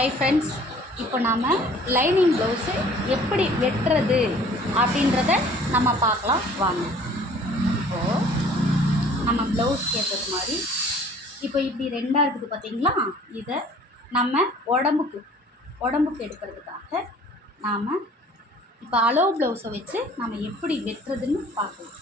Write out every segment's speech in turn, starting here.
Hi friends, இப்போ நாம் lining blouse எப்படி வெட்டுறது அப்படின்றத நம்ம பார்க்கலாம் வாங்க. இப்போது நம்ம ப்ளவுஸ் கேட்டது மாதிரி இப்போ இப்படி ரெண்டாக இருக்குது பார்த்தீங்களா, இதை நம்ம உடம்புக்கு எடுக்கிறதுக்காக நாம் இப்போ அளவு ப்ளவுஸை வச்சு நம்ம எப்படி வெட்டுறதுன்னு பார்க்கலாம்.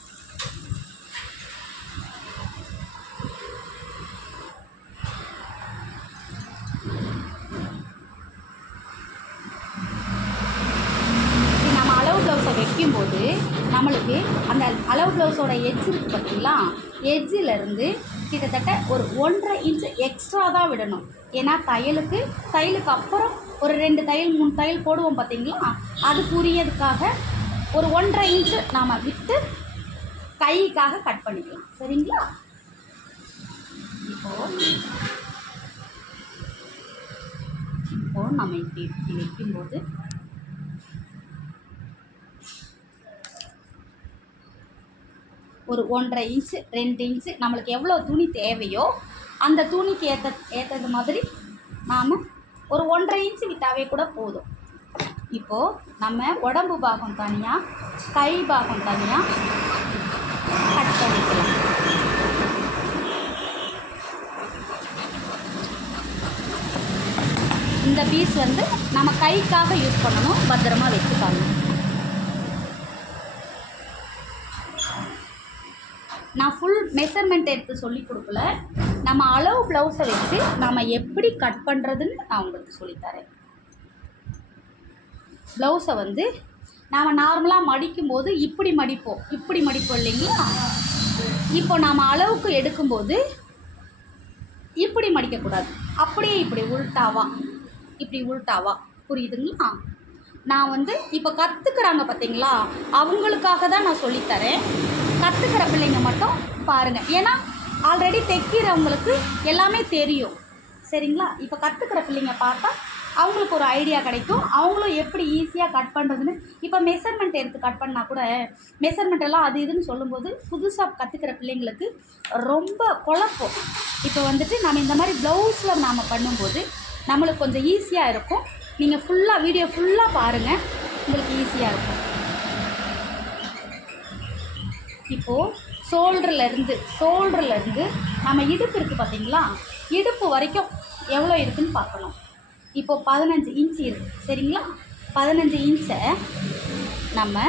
வைக்கும்போது நம்மளுக்கு அந்த அளவு ப்ளவுஸோட எட்ஜ் இருக்குது பார்த்தீங்களா, எட்ஜிலேருந்து கிட்டத்தட்ட ஒரு 1.5 இன்ச்சு எக்ஸ்ட்ரா தான் விடணும். ஏன்னா தையலுக்கு அப்புறம் ஒரு 2 தையல் 3 தையல் போடுவோம் பார்த்தீங்களா, அது புரியதுக்காக ஒரு 1.5 இன்ச்சு நாம் விட்டு கைக்காக கட் பண்ணிக்கலாம். சரிங்களா? இப்போது நம்ம இப்படி வைக்கும்போது ஒரு 1.5 இன்ச்சு 2 இன்ச்சு நம்மளுக்கு எவ்வளோ துணி தேவையோ அந்த துணிக்கு ஏற்றது மாதிரி நாம் ஒரு 1.5 இன்ச்சு விட்டாவே கூட போதும். இப்போது நம்ம உடம்பு பாகம் தனியாக, கை பாகம் தனியாக கட் பண்ணிக்கலாம். இந்த பீஸ் நம்ம கைக்காக யூஸ் பண்ணணும், பத்திரமா வச்சுக்காங்க. நான் ஃபுல் மெஷர்மெண்ட் எடுத்து சொல்லி கொடுக்கல, நம்ம அளவு ப்ளவுஸை வச்சு நம்ம எப்படி கட் பண்ணுறதுன்னு நான் உங்களுக்கு சொல்லித்தரேன். ப்ளவுஸை நாம் நார்மலாக மடிக்கும்போது இப்படி மடிப்போம் இல்லைங்களா. இப்போ நாம் அளவுக்கு எடுக்கும்போது இப்படி மடிக்கக்கூடாது, அப்படியே இப்படி உள்டாவா புரியுதுங்களா. நான் இப்போ கற்றுக்குறாங்க பார்த்தீங்களா, அவங்களுக்காக தான் நான் சொல்லித்தரேன். கற்றுக்கிற பிள்ளைங்க மட்டும் பாருங்கள், ஏன்னா ஆல்ரெடி தைக்கிறவங்களுக்கு எல்லாமே தெரியும். சரிங்களா? இப்போ கற்றுக்கிற பிள்ளைங்க பார்த்தா அவங்களுக்கு ஒரு ஐடியா கிடைக்கும், அவங்களும் எப்படி ஈஸியாக கட் பண்ணுறதுன்னு. இப்போ மெஷர்மெண்ட் எடுத்து கட் பண்ணால் கூட மெஷர்மெண்ட் எல்லாம் அது இதுன்னு சொல்லும்போது புதுசாக கற்றுக்கிற பிள்ளைங்களுக்கு ரொம்ப குழப்பம். இப்போ நம்ம இந்த மாதிரி ப்ளவுஸில் நாம் பண்ணும்போது நம்மளுக்கு கொஞ்சம் ஈஸியாக இருக்கும். நீங்கள் வீடியோ ஃபுல்லாக பாருங்கள், உங்களுக்கு ஈஸியாக இருக்கும். இப்போது ஷோல்டர்லேருந்து நம்ம இடுப்பு இருக்குது பார்த்தீங்களா, இடுப்பு வரைக்கும் எவ்வளோ இருக்குதுன்னு பார்க்கணும். இப்போது 15 இன்ச்சு இருக்குது. சரிங்களா? 15 இன்ச்சை நம்ம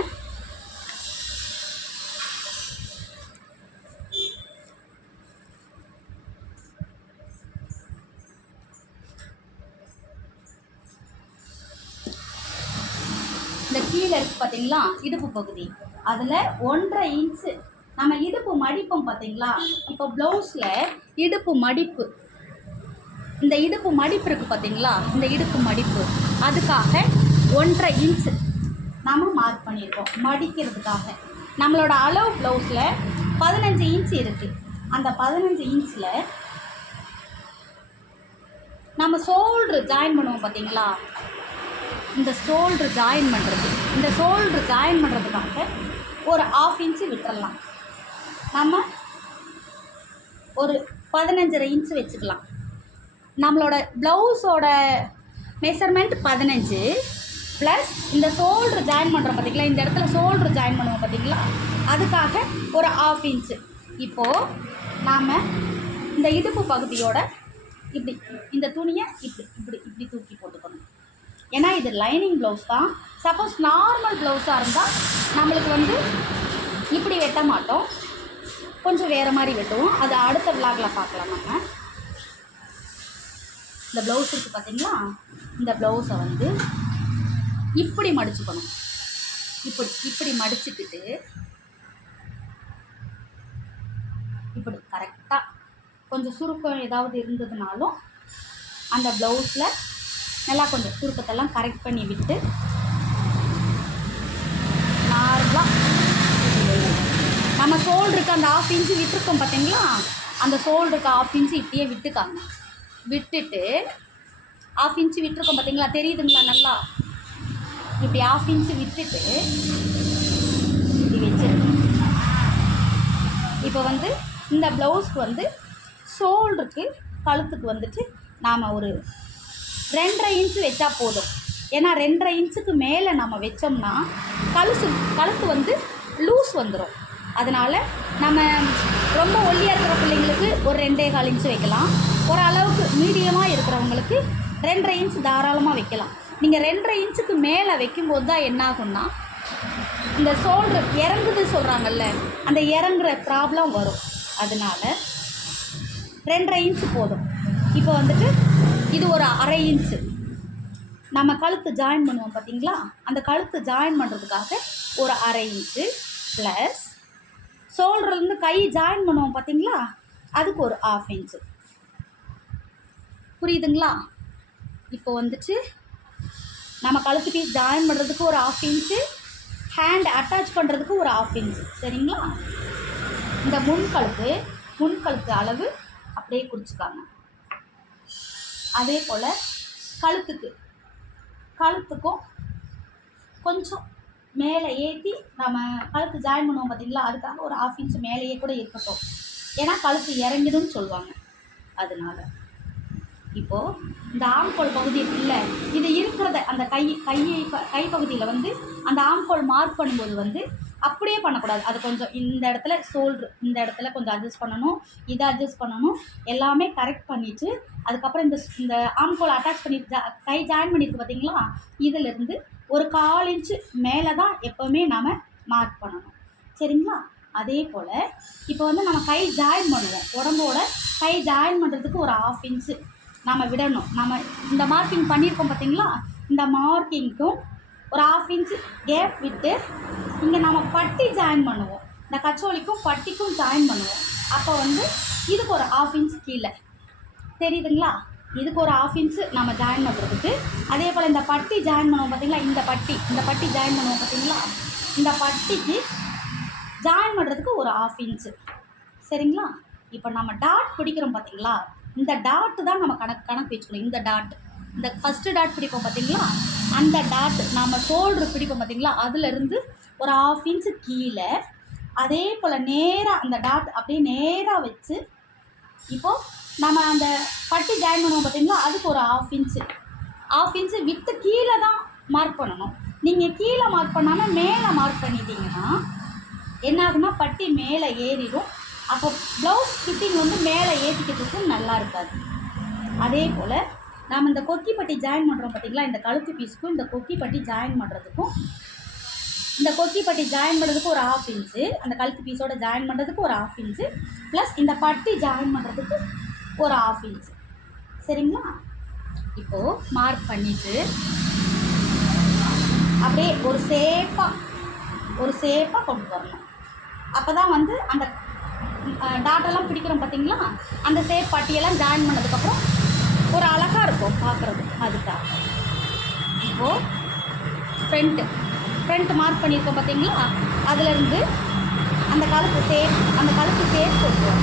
இந்த கீழே இருக்குது பார்த்தீங்களா இடுப்பு பகுதி, அதில் 1.5 இன்ச்சு நம்ம இடுப்பு மடிப்போம் பார்த்தீங்களா. இப்போ ப்ளவுஸில் இடுப்பு மடிப்பு, இந்த இடுப்பு மடிப்பு இருக்குது பார்த்தீங்களா, இந்த இடுப்பு மடிப்பு அதுக்காக 1.5 இன்ச்சு நம்ம மார்க் பண்ணியிருக்கோம் மடிக்கிறதுக்காக. நம்மளோட அளவு ப்ளவுஸில் 15 இன்ச்சு இருக்குது. அந்த 15 இன்ச்சில் நம்ம ஷோல்ட்ரு ஜாயின் பண்ணுவோம் பார்த்தீங்களா, இந்த ஷோல்ட்ரு ஜாயின் பண்ணுறதுக்காக ஒரு 1/2 இன்ச்சு விட்டுறலாம். நம்ம ஒரு 15.5 இன்ச்சு வச்சுக்கலாம். நம்மளோட ப்ளவுஸோட மெஷர்மெண்ட் 15 ப்ளஸ் இந்த ஷோல்ட்ரு ஜாயின் பண்ணுறோம் பார்த்தீங்களா, இந்த இடத்துல ஷோல்ட்ரு ஜாயின் பண்ணுவோம் பார்த்தீங்களா, அதுக்காக ஒரு 1/2 இன்ச்சு. இப்போது நாம் இந்த இடுப்பு பகுதியோட இப்படி இந்த துணியை இப்படி தூக்கி போட்டுக்கணும். ஏன்னா இது லைனிங் ப்ளவுஸ் தான். சப்போஸ் நார்மல் ப்ளவுஸாக இருந்தால் நம்மளுக்கு இப்படி வெட்ட மாட்டோம், கொஞ்சம் வேறு மாதிரி வெட்டுவோம். அது அடுத்த விலாகில் பார்க்கலாம். நம்ம இந்த ப்ளவுஸ் இருக்குது பார்த்தீங்களா, இந்த ப்ளவுஸை இப்படி மடிச்சுக்கணும். இப்படி மடிச்சுக்கிட்டு இப்படி கரெக்டாக கொஞ்சம் சுருக்கம் ஏதாவது இருந்ததுனாலும் அந்த ப்ளவுஸில் நல்லா கொஞ்சம் சுருக்கத்தெல்லாம் கரெக்ட் பண்ணி விட்டு நார்மலாக நம்ம ஷோல்டருக்கு அந்த 1/2 இன்ச்சு விட்டுருக்கோம் பார்த்தீங்களா, அந்த ஷோல்டருக்கு 1/2 இன்ச்சு இப்படியே விட்டுட்டு 1/2 இன்ச்சு விட்டுருக்கோம் பார்த்தீங்களா, தெரியுதுங்களா நல்லா. இப்படி 1/2 இன்ச்சு விட்டுட்டு இப்படி வச்சுருக்கோம். இப்போ இந்த ப்ளவுஸ்க்கு ஷோல்டருக்கு கழுத்துக்கு நாம் ஒரு 2.5 இன்ச்சு வச்சா போதும். ஏன்னா 2.5 இன்ச்சுக்கு மேலே நம்ம வச்சோம்னா கழுத்து வந்து லூஸ் வந்துடும். அதனால் நம்ம ரொம்ப ஒல்லியாக இருக்கிற பிள்ளைங்களுக்கு ஒரு 2.25 இன்ச்சு வைக்கலாம். ஓரளவுக்கு மீடியமாக இருக்கிறவங்களுக்கு 2.5 இன்ச்சு தாராளமாக வைக்கலாம். நீங்கள் 2.5 இன்ச்சுக்கு மேலே வைக்கும்போது தான் என்னாகும்னா இந்த ஷோல்டர் இறங்குது சொல்கிறாங்கல்ல, அந்த இறங்குற ப்ராப்ளம் வரும். அதனால் 2.5 இன்ச்சு போதும். இப்போ வந்துட்டு இது ஒரு 1/2 இன்ச்சு நம்ம கழுத்து ஜாயின் பண்ணுவோம் பார்த்தீங்களா, அந்த கழுத்து ஜாயின் பண்ணுறதுக்காக ஒரு 1/2 இன்ச்சு ப்ளஸ் ஷோல்டர்லேருந்து கை ஜாயின் பண்ணுவோம் பார்த்தீங்களா, அதுக்கு ஒரு 1/2 இன்ச்சு. புரியுதுங்களா? இப்போ வந்துட்டு நம்ம கழுத்து பீஸ் ஜாயின் பண்ணுறதுக்கு ஒரு 1/2 இன்ச்சு, ஹேண்ட் அட்டாச் பண்ணுறதுக்கு ஒரு 1/2 இன்ச்சு. சரிங்களா? இந்த முன்கழுத்து அளவு அப்படியே குறிச்சிக்காங்க. அதே போல் கழுத்துக்கும் கொஞ்சம் மேலே ஏற்றி நம்ம கழுத்து ஜாயின் பண்ணுவோம் பார்த்தீங்களா, அதுக்காக ஒரு 1/2 இன்ச்சு மேலேயே கூட இருக்கட்டும். ஏன்னா கழுத்து இறங்கிடும்னு சொல்லுவாங்க. அதனால் இப்போது இந்த ஆம்கோல் பகுதி இருக்குல்ல, இது இருக்கிறத அந்த கை பகுதியில் வந்து அந்த ஆம்கோல் மார்க் பண்ணும்போது வந்து அப்படியே பண்ணக்கூடாது. அது கொஞ்சம் இந்த இடத்துல ஷோல்ட்ரு இந்த இடத்துல கொஞ்சம் அட்ஜஸ்ட் பண்ணணும், இதை அட்ஜஸ்ட் பண்ணணும். எல்லாமே கரெக்ட் பண்ணிவிட்டு அதுக்கப்புறம் இந்த ஆம்கோல் அட்டாச் பண்ணி கை ஜாயின் பண்ணியிருக்கு பார்த்தீங்களா, இதிலிருந்து ஒரு 1/4 இன்ச்சு மேலே தான் எப்போவுமே நாம் மார்க் பண்ணணும். சரிங்களா? அதே போல் இப்போ வந்து நம்ம கை ஜாயின் பண்ணுவோம், உடம்போட கை ஜாயின் பண்ணுறதுக்கு ஒரு 1/2 இன்ச்சு நம்ம விடணும். நம்ம இந்த மார்க்கிங் பண்ணியிருக்கோம் பார்த்தீங்களா, இந்த மார்க்கிங்க்கும் ஒரு 1/2 இன்ச்சு கேப் விட்டு இங்கே நம்ம பட்டி ஜாயின் பண்ணுவோம். இந்த கச்சோலிக்கும் பட்டிக்கும் ஜாயின் பண்ணுவோம். அப்போ வந்து இதுக்கு ஒரு 1/2 இன்ச்சு கீழே தெரியுதுங்களா, இதுக்கு ஒரு 1/2 இன்ச்சு நம்ம ஜாயின் பண்ணுறதுக்கு. அதே போல் இந்த பட்டி ஜாயின் பண்ணுவோம் பார்த்தீங்களா, இந்த பட்டி ஜாயின் பண்ணுவோம் பார்த்தீங்களா, இந்த பட்டிக்கு ஜாயின் பண்ணுறதுக்கு ஒரு 1/2 இன்ச்சு. சரிங்களா? இப்போ நம்ம டாட் பிடிக்கிறோம் பார்த்தீங்களா, இந்த டாட்டு தான் நம்ம கணக்கு வச்சுக்கணும். இந்த டாட், இந்த ஃபஸ்ட்டு டாட் பிடிப்போம் பார்த்தீங்களா, அந்த டாட் நம்ம ஷோல்ட்ரு பிடிப்போம் பார்த்தீங்களா, அதுலேருந்து ஒரு 1/2 இன்ச்சு கீழே அதே போல் நேராக அந்த டாட் அப்படியே நேராக வச்சு இப்போது நம்ம அந்த பட்டி ஜாயின் பண்ணுவோம் பார்த்தீங்களா, அதுக்கு ஒரு 1/2 இன்ச்சு விட்டு கீழே தான் மார்க் பண்ணணும். நீங்கள் கீழே மார்க் பண்ணாமல் மேலே மார்க் பண்ணிட்டீங்கன்னா என்ன ஆகுனா பட்டி மேலே ஏறிடும். அப்போ ப்ளவுஸ் ஃபிட்டிங் வந்து மேலே ஏற்றிக்கிறதுக்கு நல்லா இருக்காது. அதே போல் நாம் இந்த கொக்கி பட்டி ஜாயின் பண்ணுறோம் பார்த்தீங்களா, இந்த கழுத்து பீஸுக்கும் இந்த கொக்கி பட்டி ஜாயின் பண்ணுறதுக்கும், இந்த கொக்கி பட்டி ஜாயின் பண்ணுறதுக்கு ஒரு 1/2 இன்ச்சு, அந்த கழுத்து பீஸோட ஜாயின் பண்ணுறதுக்கு ஒரு 1/2 இன்ச்சு ப்ளஸ் இந்த பட்டி ஜாயின் பண்ணுறதுக்கு ஒரு 1/2 இன்ச்சு. சரிங்களா? இப்போது மார்க் பண்ணிவிட்டு அப்படியே ஒரு சேப்பாக கொண்டு வரணும். அப்போ தான் வந்து அந்த டாட்டெல்லாம் பிடிக்கிறோம் பார்த்தீங்களா, அந்த சேப் பட்டியெல்லாம் ஜாயின் பண்ணதுக்கப்புறம் ஒரு அழகாக இருக்கும் பார்க்குறதுக்கு. அதுக்காக இப்போது ஃப்ரண்ட்டு மார்க் பண்ணியிருக்கோம் பார்த்தீங்களா, அதுலேருந்து அந்த கழுத்து சேப் போட்டுருவோம்.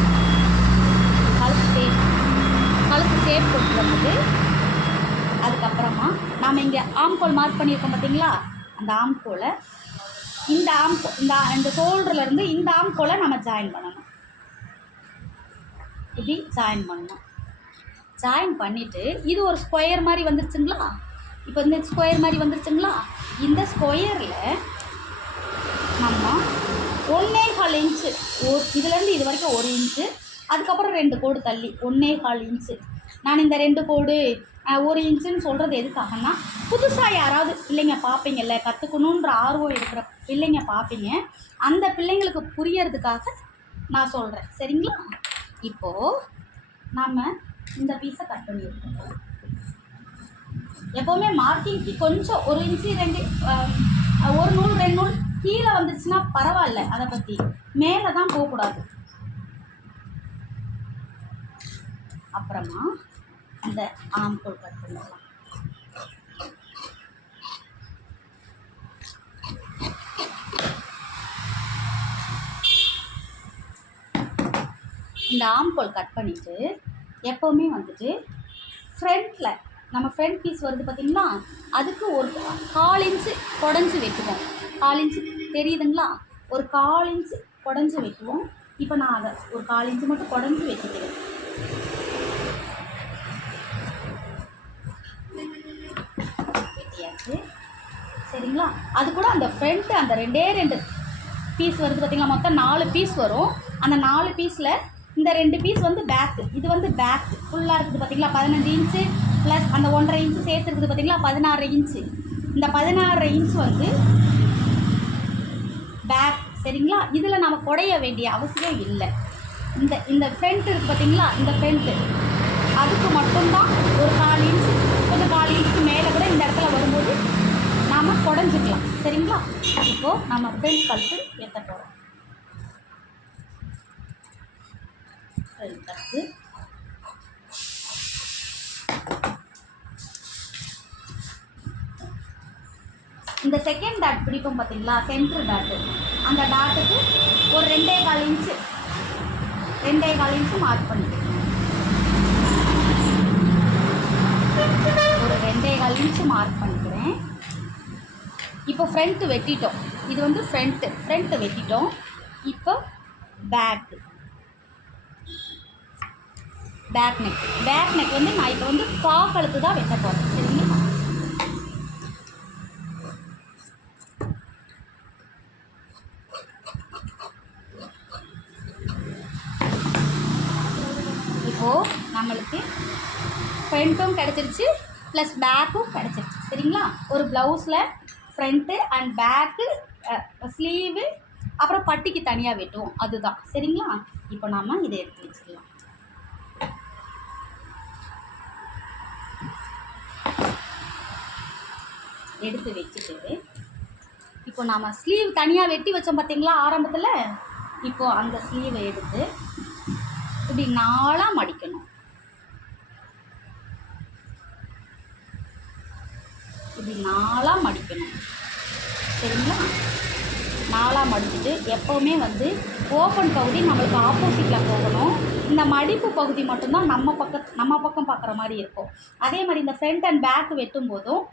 கழுத்து சேப் போட்டு வந்துட்டு அதுக்கப்புறமா நாம் இங்கே ஆம்கோல் மார்க் பண்ணியிருக்கோம் பார்த்தீங்களா, அந்த ஆம்கோலை இந்த ஷோல்டர்லேருந்து இந்த ஆம்கோலை நம்ம ஜாயின் பண்ணணும். இப்படி ஜாயின் பண்ணணும். ஜாயின் பண்ணிவிட்டு இது ஒரு ஸ்கொயர் மாதிரி வந்துருச்சுங்களா, இப்போ இந்த ஸ்கொயர் மாதிரி வந்துருச்சுங்களா, இந்த ஸ்கொயரில் நம்ம 1.25 இன்ச்சு இதுலேருந்து இது வரைக்கும் 1 இன்ச்சு, அதுக்கப்புறம் 2 கோடு தள்ளி 1.25 இன்ச்சு. நான் இந்த 2 கோடு 1 இன்ச்சுன்னு சொல்கிறது எதுக்காகனா, புதுசாக யாராவது பிள்ளைங்க பார்ப்பீங்கல்ல, கற்றுக்கணுன்ற ஆர்வம் இருக்கிற பிள்ளைங்க பார்ப்பீங்க, அந்த பிள்ளைங்களுக்கு புரியறதுக்காக நான் சொல்கிறேன். சரிங்களா? இப்போது நம்ம இந்த பீஸை கட் பண்ணியிருக்கோம். எப்போவுமே மார்க்கிங்க்கு கொஞ்சம் 1 இன்ச்சு 2 ஒரு நூல் 2 நூல் கீழே வந்துருச்சுன்னா பரவாயில்ல, அதை பற்றி மேலே தான் போகக்கூடாது. அப்புறமா இந்த ஆம்கோல் கட் பண்ணிடலாம். இந்த ஆம்கோல் கட் பண்ணிவிட்டு எப்போவுமே வந்துட்டு ஃப்ரண்ட்டில் நம்ம ஃப்ரண்ட் பீஸ் வருது பார்த்திங்களா, அதுக்கு ஒரு 1/4 இன்ச்சு குடஞ்சி வைக்குவோம். 1/4 இன்ச்சு தெரியுதுங்களா, ஒரு 1/4 இன்ச்சு குடஞ்சி வைக்குவோம். இப்போ நான் அதை ஒரு 1/4 இன்ச்சு மட்டும் குடஞ்சி வச்சுக்கிறேன். பார்த்தீங்களா? அது கூட அந்த ஃப்ரண்ட்டு அந்த 2 பீஸ் வருது பார்த்தீங்களா? மொத்தம் 4 பீஸ் வரும். அந்த 4 பீஸில் இந்த 2 பீஸ் வந்து பேக்கு, இது வந்து பேக்கு ஃபுல்லாக இருக்குது பார்த்தீங்களா? 15 இன்ச்சு ப்ளஸ் அந்த 1.5 இன்ச்சு சேர்த்து இருக்குது பார்த்தீங்களா? 16 இன்ச்சு. இந்த 16 இன்ச் வந்து பேக், சரிங்களா? இதில் நம்ம குடைய வேண்டிய அவசியம் இல்லை. இந்த ஃப்ரண்ட் இருக்குது பார்த்தீங்களா? இந்த ஃப்ரண்ட்டு அதுக்கு மட்டும்தான் ஒரு 4 இன்ச்சு, கொஞ்சம் 4 இன்ச்சுக்கு மேலே கூட இந்த இடத்துல வரும்போது நாம் குடஞ்சிக்கலாம், சரிங்களா? இப்போது நம்ம ஃப்ரண்ட் கழுத்து ஏற்ற போகிறோம். ஃப்ரண்ட் கழுத்து இந்த செகண்ட் டாட் பிடிப்போம் பார்த்தீங்களா? சென்ட்ரு டாட்டு, அந்த டாட்டுக்கு ஒரு 2.25 இன்ச்சு 2.25 இன்ச்சு மார்க் பண்ணிக்கிறேன். ஒரு 2.25 இன்ச்சு மார்க் பண்ணிக்கிறேன். இப்போ ஃப்ரண்ட்டு வெட்டிட்டோம். இது வந்து ஃப்ரண்ட்டு வெட்டிட்டோம். இப்போ பேக் நெக் வந்து நான் இப்போ வந்து கழுத்து தான் வெட்ட போகிறேன், சரிங்களா? இப்போது நம்மளுக்கு ஃப்ரண்ட்டும் கிடச்சிருச்சு ப்ளஸ் பேக்கும் கிடச்சிருச்சு, சரிங்களா? ஒரு ப்ளவுஸில் ஃப்ரண்ட்டு அண்ட் பேக்கு, ஸ்லீவு, அப்புறம் பட்டிக்கு தனியாக வெட்டுவோம், அதுதான், சரிங்களா? இப்போ நாம் இதை எடுத்து வச்சுக்கலாம். எடுத்து வச்சுட்டு இப்போ நாம் ஸ்லீவ் தனியாக வெட்டி வச்சோம் பார்த்தீங்களா ஆரம்பத்தில்? இப்போது அந்த ஸ்லீவை எடுத்து இப்படி 4ஆக மடிக்கணும். இப்படி 4ஆக மடிக்கணும், சரிங்களா? 4ஆக மடிச்சுட்டு எப்போவுமே வந்து ஓப்பன் பகுதி நம்மளுக்கு ஆப்போசிட்டில் போகணும். இந்த மடிப்பு பகுதி மட்டும்தான் நம்ம பக்கம் பார்க்குற மாதிரி இருக்கும். அதே மாதிரி இந்த ஃப்ரண்ட் அண்ட் பேக் வெட்டும் போதும்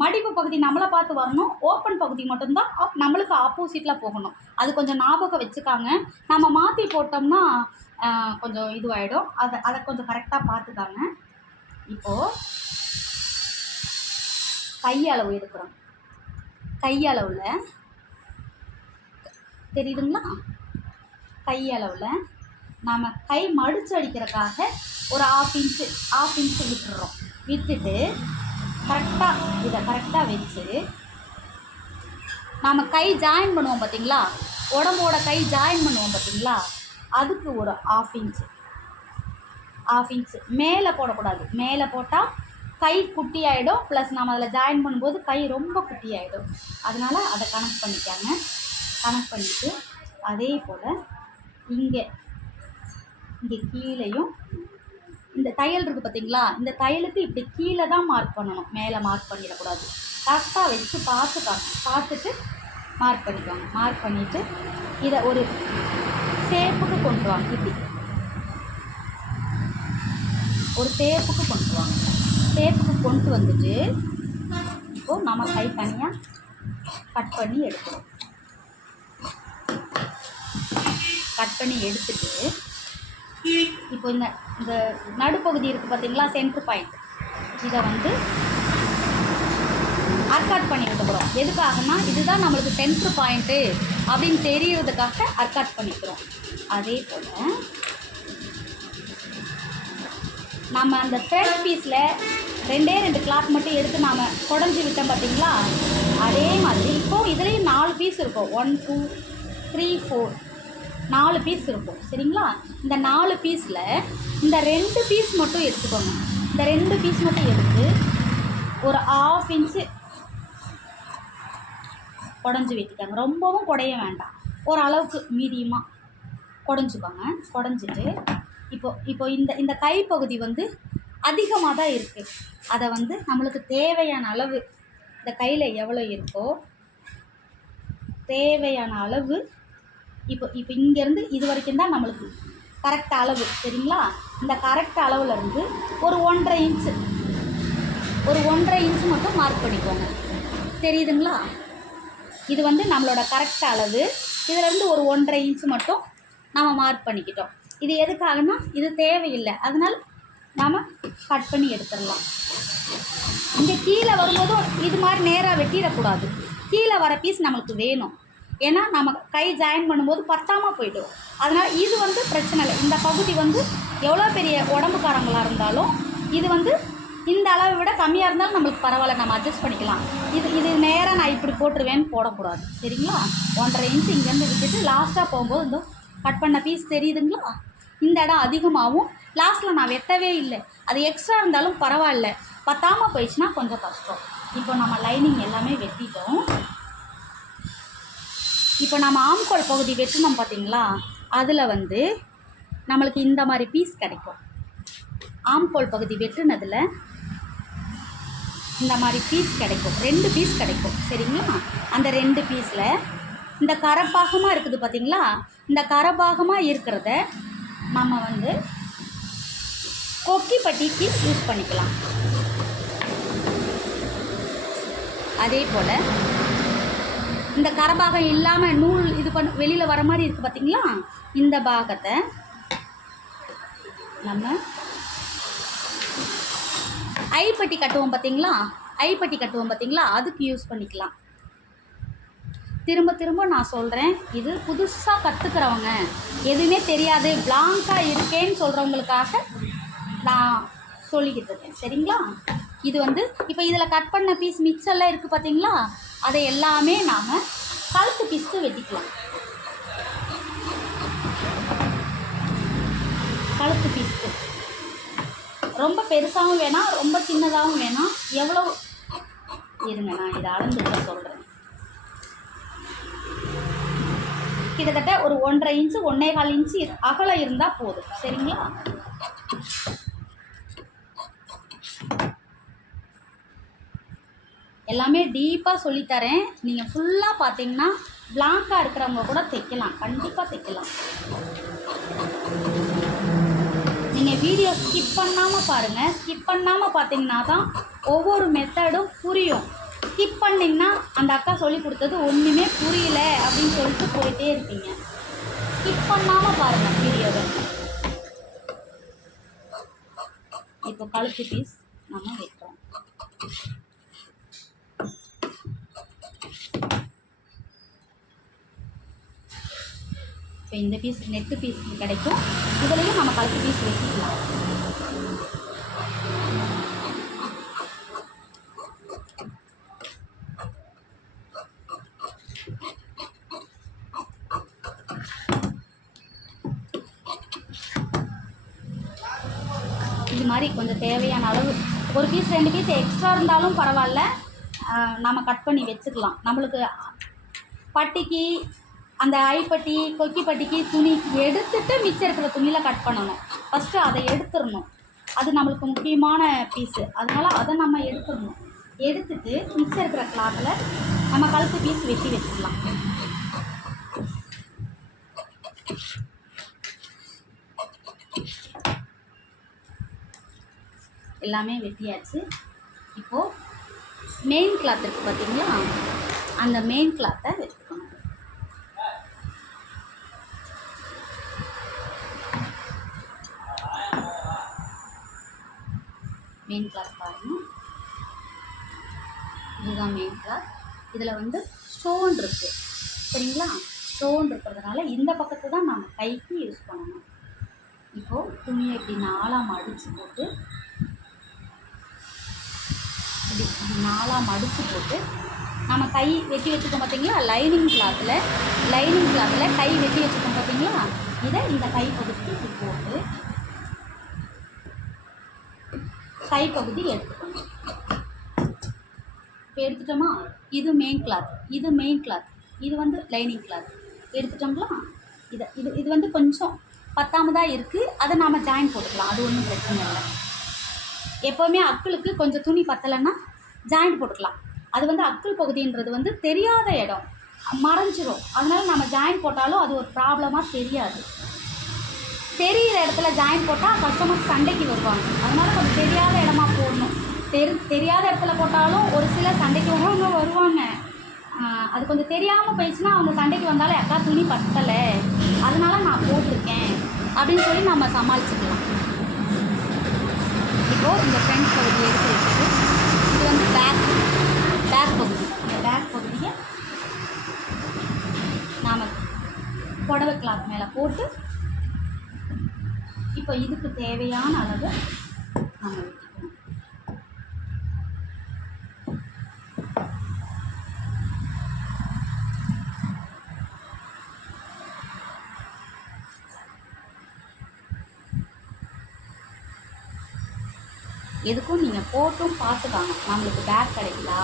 மடிப்பு பகுதி நம்மளை பார்த்து வரணும், ஓப்பன் பகுதி மட்டும்தான் நம்மளுக்கு ஆப்போசிட்டில் போகணும். அது கொஞ்சம் ஞாபகம் வச்சுக்காங்க. நம்ம மாற்றி போட்டோம்னா கொஞ்சம் இதுவாகிடும். அதை கொஞ்சம் கரெக்டாக பார்த்துக்காங்க. இப்போது கையளவு எடுக்கிறோம். கையளவில் தெரியுதுங்களா? கையளவில் நாம் கை மடித்து அடிக்கிறதுக்காக ஒரு 1/2 இன்ச்சு விட்டுடுறோம். விட்டுட்டு கரெக்டாக வச்சு நாம் கை ஜாயின் பண்ணுவோம் பார்த்தீங்களா? உடம்போட கை ஜாயின் பண்ணுவோம் பார்த்தீங்களா? அதுக்கு ஒரு 1/2 இன்ச்சு மேலே போடக்கூடாது. மேலே போட்டால் கை குட்டி ஆகிடும், ப்ளஸ் நம்ம அதில் ஜாயின் பண்ணும்போது கை ரொம்ப குட்டி ஆகிடும். அதனால் அதை கனெக்ட் பண்ணிக்காங்க. கனெக்ட் பண்ணிவிட்டு அதே போல் இங்கே கீழேயும் இந்த தையல் இருக்குது பார்த்தீங்களா? இந்த தையலுக்கு இப்படி கீழே தான் மார்க் பண்ணணும், மேலே மார்க் பண்ணிடக்கூடாது. கரெக்டாக வச்சு பார்த்துட்டு மார்க் பண்ணிக்கோங்க. மார்க் பண்ணிவிட்டு இதை ஒரு ஷேப்புக்கு கொண்டு வாங்க. இப்படி ஒரு ஷேப்புக்கு கொண்டு வாங்க. ஷேப்புக்கு கொண்டு வந்துட்டு இப்போது நம்ம கை தனியாக கட் பண்ணி எடுக்கிறோம். கட் பண்ணி எடுத்துட்டு இப்போ இந்த நடுப்பகுதி இருக்குது பார்த்தீங்களா? சென்ட்ரு பாயிண்ட், இதை வந்து அர்காட் பண்ணி விட்டுக்கிறோம். எதுக்காகனா இதுதான் நம்மளுக்கு சென்ட்ரு பாயிண்ட்டு அப்படின்னு தெரியறதுக்காக அர்காட் பண்ணிக்கிறோம். அதே போல் நம்ம அந்த ஃப்ரண்ட் பீஸில் 2 கிளாத் மட்டும் எடுத்து நாம் குடஞ்சி விட்டோம் பார்த்தீங்களா? அதே மாதிரி இப்போது இதுலேயும் 4 பீஸ் இருக்கும். 1 2 3 4 4 பீஸ் இருக்கும், சரிங்களா? இந்த 4 பீஸில் இந்த 2 பீஸ் மட்டும் எடுத்துக்கோங்க. இந்த 2 பீஸ் மட்டும் எடுத்து ஒரு 1/2 இன்ச்சு குடஞ்சி வெட்டிக்காங்க. ரொம்பவும் குடைய வேண்டாம், ஓரளவுக்கு மீடியமாக குடஞ்சிக்கோங்க. குடஞ்சிட்டு இப்போ இந்த கைப்பகுதி வந்து அதிகமாக தான் இருக்குது. அதை வந்து நம்மளுக்கு தேவையான அளவு, இந்த கையில் எவ்வளோ இருக்கோ தேவையான அளவு, இப்போ இங்கேருந்து இது வரைக்கும் தான் நம்மளுக்கு கரெக்ட் அளவு, சரிங்களா? இந்த கரெக்ட் அளவுலேருந்து ஒரு 1.5 இன்ச்சு மட்டும் மார்க் பண்ணிக்கோங்க. தெரியுதுங்களா? இது வந்து நம்மளோட கரெக்ட் அளவு. இதிலேருந்து ஒரு 1.5 இன்ச்சு மட்டும் நம்ம மார்க் பண்ணிக்கிட்டோம். இது எதுக்காகனா இது தேவையில்லை, அதனால் நாம் கட் பண்ணி எடுத்துடலாம். இங்கே கீழே வரும்போதும் இது மாதிரி நேராக வெட்டிடக்கூடாது. கீழே வர பீஸ் நம்மளுக்கு வேணும். ஏன்னா நம்ம கை ஜாயின் பண்ணும்போது பத்தாமல் போய்டும். அதனால் இது வந்து பிரச்சனை இல்லை. இந்த பகுதி வந்து எவ்வளோ பெரிய உடம்புக்காரங்களாக இருந்தாலும் இது வந்து இந்த அளவை விட கம்மியாக இருந்தாலும் நம்மளுக்கு பரவாயில்ல, நம்ம அட்ஜஸ்ட் பண்ணிக்கலாம். இது நேராக நான் இப்படி போட்டுருவேன்னு போடக்கூடாது. சரிங்களா? 1.5 இன்ச்சு இங்கேருந்து விட்டுட்டு லாஸ்ட்டாக போகும்போது இந்த கட் பண்ண பீஸ் தெரியுதுங்களா? இந்த இடம் அதிகமாகவும் லாஸ்ட்டில் நான் வெட்டவே இல்லை. அது எக்ஸ்ட்ரா இருந்தாலும் பரவாயில்ல, பத்தாமல் போயிடுச்சுன்னா கொஞ்சம் கஷ்டம். இப்போ நம்ம லைனிங் எல்லாமே வெட்டிட்டோம். இப்போ நம்ம ஆம்கோல் பகுதி வெட்டினோம் பார்த்தீங்களா? அதில் வந்து நம்மளுக்கு இந்த மாதிரி பீஸ் கிடைக்கும். ஆம்கோல் பகுதி வெட்டினதில் இந்த மாதிரி பீஸ் கிடைக்கும். 2 பீஸ் கிடைக்கும். சரிங்களா? அந்த 2 பீஸில் இந்த கரப்பாகமாக இருக்குது பார்த்தீங்களா? இந்த கரப்பாகமாக இருக்கிறத நம்ம வந்து கொக்கி பட்டிக்கு யூஸ் பண்ணிக்கலாம். அதே போல் இந்த கரபாகம் இல்லாமல் நூல் இது வெளியில் வர மாதிரி இருக்குது பார்த்தீங்களா? இந்த பாகத்தை நம்ம ஐப்பட்டி கட்டுவோம் பார்த்தீங்களா? அதுக்கு யூஸ் பண்ணிக்கலாம். திரும்ப திரும்ப நான் சொல்கிறேன், இது புதுசாக கற்றுக்கிறவங்க, எதுவுமே தெரியாது பிளாங்காக இருக்கேன்னு சொல்கிறவங்களுக்காக நான் சொல்லிக்கிட்டு இருக்கேன். சரிங்களா? இது வந்து இப்போ இதில் கட் பண்ண பீஸ் மிச்செல்லாம் இருக்குது பார்த்தீங்களா? அதை எல்லாமே நாம் கழுத்து பீஸ்க்கு வெட்டிக்கலாம். கழுத்து பீஸ்க்கு ரொம்ப பெருசாகவும் வேணாம், ரொம்ப சின்னதாகவும் வேணாம். எவ்வளோ இருங்க, நான் இதை அளந்துட்டு சொல்கிறேன். கிட்டத்தட்ட ஒரு 1.5 இன்ச்சு 1.25 இன்ச்சு அகலம் இருந்தால் போதும். சரிங்களா? எல்லாமே டீப்பாக சொல்லித்தரேன். நீங்கள் ஃபுல்லாக பார்த்தீங்கன்னா பிளாங்காக இருக்கிறவங்க கூட தைக்கலாம், கண்டிப்பாக தைக்கலாம். நீங்கள் வீடியோ ஸ்கிப் பண்ணாமல் பாருங்கள். ஸ்கிப் பண்ணாமல் பார்த்தீங்கன்னா தான் ஒவ்வொரு மெத்தடும் புரியும். ஸ்கிப் பண்ணிங்கன்னா அந்த அக்கா சொல்லி கொடுத்தது ஒன்றுமே புரியல அப்படின்னு சொல்லிட்டு போயிட்டே இருப்பீங்க. ஸ்கிப் பண்ணாமல் பாருங்கள் வீடியோவை. இப்போ கழுத்து பீஸ் நம்ம வைக்கிறோம். இப்போ இந்த பீஸ் நெட்டு பீஸ் கிடைக்கும். இதுலேயும் நம்ம கழுத்து பீஸ் வெட்டிக்கலாம். இது மாதிரி கொஞ்சம் தேவையான அளவு ஒரு பீஸ் 2 பீஸ் எக்ஸ்ட்ரா இருந்தாலும் பரவாயில்ல, நம்ம கட் பண்ணி வச்சுக்கலாம். நம்மளுக்கு பட்டிக்கு அந்த ஐப்பட்டி கொக்கி பட்டிக்கு துணி எடுத்துகிட்டு மிச்சம் இருக்கிற துணியில் கட் பண்ணணும். ஃபஸ்ட்டு அதை எடுத்துடணும். அது நம்மளுக்கு முக்கியமான பீஸு. அதனால் அதை நம்ம எடுத்துடணும். எடுத்துட்டு மிச்சம் இருக்கிற கிளாத்தில் நம்ம கழுத்து பீஸ் வெட்டி வச்சுக்கலாம். எல்லாமே வெட்டியாச்சு. இப்போது மெயின் கிளாத் இருக்குது பார்த்தீங்களா? அந்த மெயின் கிளாத்தை வச்சுக்கணும். மெயின் கிளாத் பாருங்கள், இதுதான் மெயின் கிளாத். இதில் வந்து ஸ்டோன் இருக்குது. சரிங்களா? ஸ்டோன் இருக்கிறதுனால இந்த பக்கத்தை தான் நம்ம கைக்கு யூஸ் பண்ணணும். இப்போது துணியை இப்படி 4ஆக மடித்து போட்டு நம்ம கை வெட்டி வச்சுக்கோம் பார்த்தீங்களா? லைனிங் கிளாத்தில் கை வெட்டி வச்சுக்கோம் பார்த்தீங்களா? இதை இந்த கை பகுதிக்கு இப்படி போட்டு கை பகுதி எடுத்துக்கணும். இப்போ எடுத்துட்டோமா? இது மெயின் கிளாத், இது வந்து லைனிங் கிளாத் எடுத்துட்டோம்ங்களா? இது வந்து கொஞ்சம் பத்தாமதாக இருக்குது. அதை நாம் ஜாயின் போட்டுக்கலாம். அது ஒன்றும் பிரச்சனை இல்லை. எப்போவுமே அக்களுக்கு கொஞ்சம் துணி பத்தலைன்னா ஜாயிண்ட் போட்டுக்கலாம். அது வந்து அக்கள் பகுதின்றது வந்து தெரியாத இடம், மறைஞ்சிரும். அதனால் நம்ம ஜாயின் போட்டாலும் அது ஒரு ப்ராப்ளமாக தெரியாது. தெரிகிற இடத்துல ஜாயின் போட்டால் கஸ்டமர் சண்டைக்கு வருவாங்க. அதனால் கொஞ்சம் தெரியாத இடமா போடணும். தெரியாத இடத்துல போட்டாலும் ஒரு சில சண்டைக்கு வருவாங்க. அது கொஞ்சம் தெரியாமல் போயிடுச்சுன்னா அவங்க சண்டைக்கு வந்தாலும் அக்கா துணி பத்தலை, அதனால் நான் போட்டிருக்கேன் அப்படின்னு சொல்லி நம்ம சமாளிச்சுக்கலாம். இப்போது இந்த ஃப்ரண்ட் பகுதி எடுத்து வச்சுட்டு இது வந்து பேக் பகுதி. இந்த பேக் பகுதியை நாம் புடவை கிளாத் மேலே போட்டு இப்போ இதுக்கு தேவையான அளவு நம்ம வெட்டிக்கணும். எதுக்கும் நீங்கள் போட்டும் பார்த்துக்காங்க, நம்மளுக்கு பேக் கிடைக்குதா,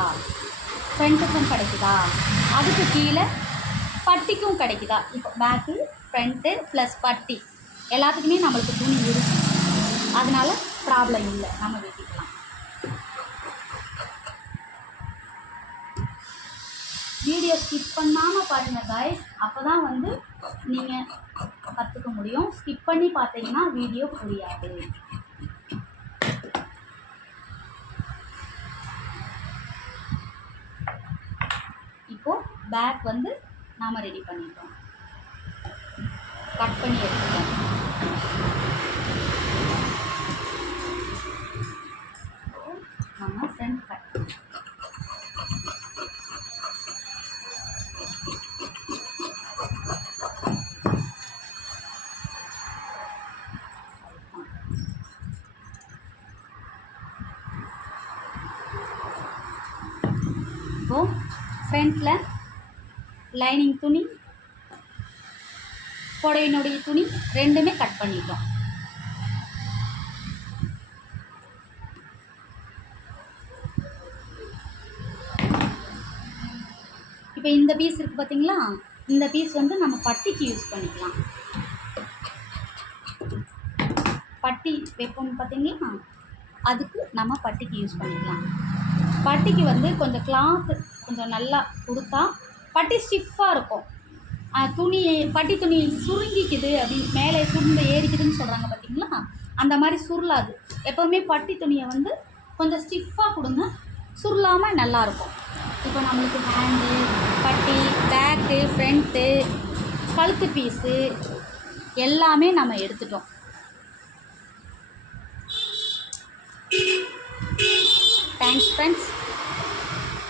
ஃப்ரண்ட்டுக்கும் கிடைக்குதா, அதுக்கு கீழே பட்டிக்கும் கிடைக்குதா. இப்போ பேக்கு, ஃப்ரண்ட்டு ப்ளஸ் பட்டி எல்லாத்துக்குமே நம்மளுக்கு துணி இருக்கும், அதனால் ப்ராப்ளம் இல்லை, நம்ம வெட்டிக்கலாம். வீடியோ ஸ்கிப் பண்ணாமல் பாருங்கள் காய்ஸ், அப்போ தான் வந்து நீங்கள் கற்றுக்க முடியும். ஸ்கிப் பண்ணி பார்த்தீங்கன்னா வீடியோ புரியாது. இப்போது பேக் வந்து நாம் ரெடி பண்ணிட்டோம், கட் பண்ணி எடுத்துட்டோம். நம்ம ஃப்ரண்ட் கட் இப்போது ஃப்ரண்ட்டில் லைனிங் துணி, புடவையினுடைய துணி ரெண்டுமே கட் பண்ணிட்டோம். இப்போ இந்த பீஸ் இருக்குது பார்த்தீங்களா, இந்த பீஸ் வந்து நம்ம பட்டிக்கு யூஸ் பண்ணிக்கலாம். பட்டி வைப்போம் பார்த்தீங்களா, அதுக்கு நம்ம பட்டிக்கு யூஸ் பண்ணிக்கலாம். பட்டிக்கு வந்து கொஞ்சம் கிளாத்து கொஞ்சம் நல்லா கொடுத்தா பட்டி ஸ்டிஃபாக இருக்கும். துணி பட்டி துணி சுருங்கிக்குது அப்படின்னு மேலே சுருண்டு ஏறிக்குதுன்னு சொல்கிறாங்க பார்த்தீங்களா, அந்த மாதிரி சுருளாது. எப்போவுமே பட்டி துணியை வந்து கொஞ்சம் ஸ்டிஃபாக கொடுங்க, சுருளாமல் நல்லாயிருக்கும். இப்போ நம்மளுக்கு ஹேண்டு, பட்டி, பேக்கு, ஃப்ரண்ட்டு, கழுத்து பீஸு எல்லாமே நம்ம எடுத்துட்டோம். Thanks friends.